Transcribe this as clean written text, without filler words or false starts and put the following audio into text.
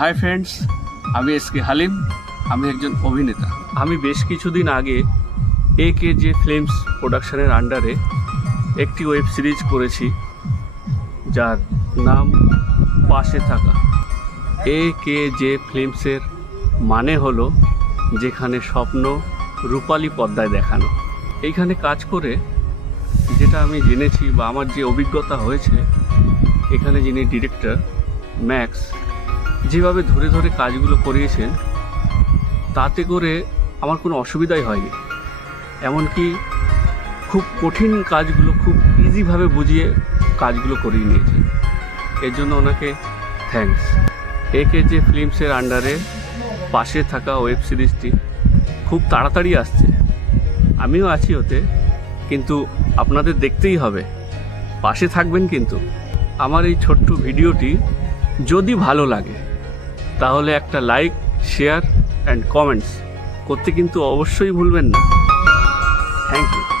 Hi friends, আমি SK Halim. আমি একজন অভিনেতা। আমি বেশ কিছুদিন আগে AKJ ফিল্মস প্রোডাকশনের আন্ডারে একটি ওয়েব সিরিজ করেছি, যার নাম পাশে থাকা। AKJ ফিল্মসের মানে হলো যেখানে স্বপ্ন রূপালী পর্দায় দেখানো। এইখানে কাজ করে যেটা আমি জেনেছি বা আমার যে অভিজ্ঞতা হয়েছে, এখানে যিনি ডিরেক্টর ম্যাক্স যেভাবে ধরে ধরে কাজগুলো করিয়েছেন, তাতে করে আমার কোনো অসুবিধাই হয়নি। এমনকি খুব কঠিন কাজগুলো খুব ইজিভাবে বুঝিয়ে কাজগুলো করিয়ে নিয়েছেন। এর জন্য ওনাকে থ্যাঙ্কস। AKJ ফিল্মসের আন্ডারে পাশে থাকা ওয়েব সিরিজটি খুব তাড়াতাড়ি আসছে। আমিও আছি ওতে, কিন্তু আপনাদের দেখতেই হবে, পাশে থাকবেন। কিন্তু আমার এই ছোট্ট ভিডিওটি যদি ভালো লাগে তাহলে একটা লাইক, শেয়ার অ্যান্ড কমেন্টস করতে কিন্তু অবশ্যই ভুলবেন না। Thank you.